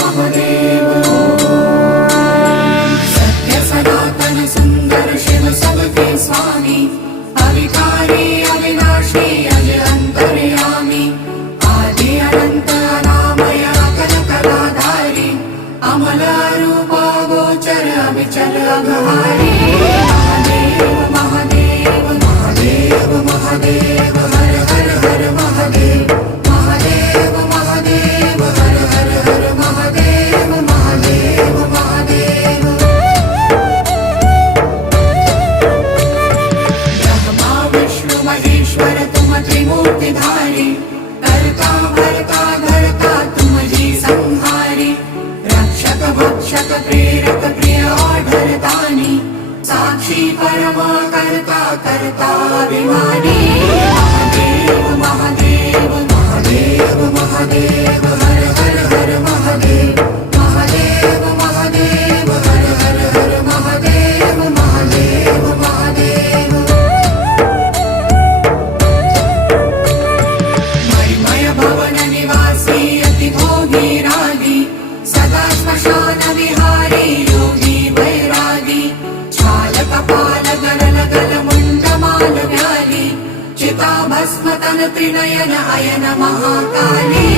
महादेव सत्य सनातन सुंदर शिव सबके स्वामी अविकारी अविनाशी अज अंतर्यामी आदि अनंत अनामय अकल कलाधारी अमल रूप गोचर अविचल अघहारी महादेव महादेव महादेव महादेव हर हर हर महादेव महादेव महादेव हर हर हर महादेव महादेव महादेव ब्रह्मा विष्णु महेश्वर तुम त्रिमूर्तिधारी करता भरता धरता तुम जी संहारी रक्षक भक्षक प्रेरक प्रिय आढरतानी साक्षी परमा करता करता अभिमानी महादेव महादेव महादेव महादेव हर हर हर महादेव महादेव महादेव हर हर हर महादेव महादेव महादेव मणिमय भवन निवासी अति भोगी रागी सदा श्मशान विहारी योगी वैरागी छाल कपाल गलल गल मुंड माल व्याली चिता भस्म तन त्रिनयन अयन महाकाली